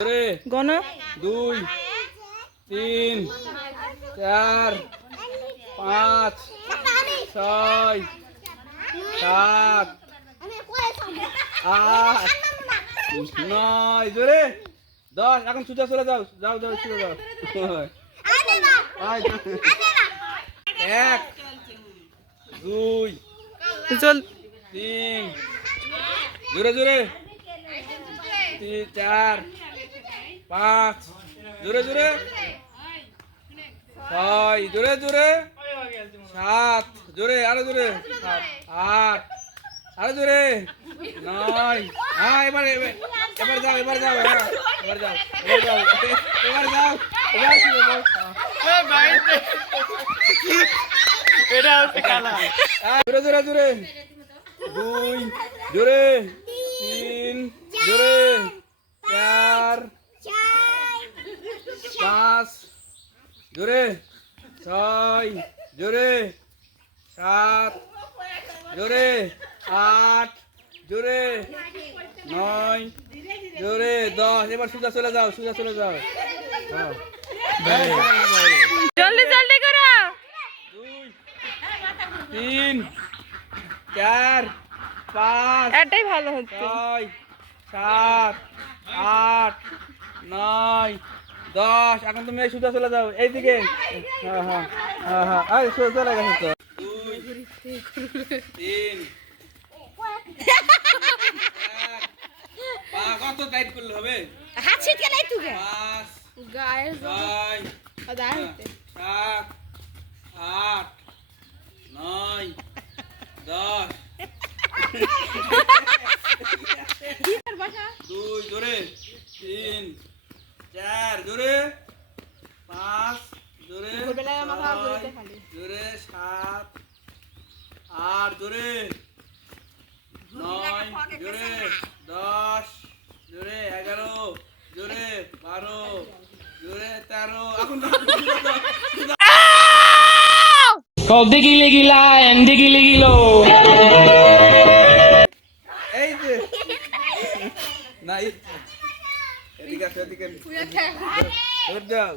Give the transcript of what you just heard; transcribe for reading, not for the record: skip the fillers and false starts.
গণ 2 3 4 5 6 7 8 9 জোরে 10 এখন সোজা চলে যাও যাও যাও সোজা যাও 1 2 চল 3 জোরে জোরে 4 5 জোরে জোরে 6 জোরে জোরে 7 জোরে আরো জোরে 8 আরো জোরে 9 হ্যাঁ এবার যাও এবার যাও হ্যাঁ এবার যাও এবার যাও এবার যাও এবার শুরু করো এটা হচ্ছে কালা জোরে জোরে জোরে 2 জোরে 3 জোরে 4 5 জোরে 6 জোরে 7 জোরে 8 জোরে 9 জোরে 10 এবার সোজা চলে যাও সোজা চলে যাও জলদি জলদি করো 2 3 4 5 এটাই ভালো হচ্ছে 6 7 8 9 10 এখন তুমি এই সোজা চলে যাও এইদিকে হ্যাঁ হ্যাঁ হ্যাঁ হ্যাঁ এই সোজা চলে গেছে তো 2 3 কত টাইট করলে হবে হাত ছিটকে নাই তুই 5 গায়ের 6 গায়ে 7 8 9 10 2 জোরে 3 4 জোরে 5 জোরে 6 জোরে 7 8 জোরে 9 জোরে 10 জোরে 11 জোরে 12 জোরে 13 এখন কদে গিলে গিলা এন্ডে গিলে গিলো এই যে নাই এদিকে আসো এদিকে যাও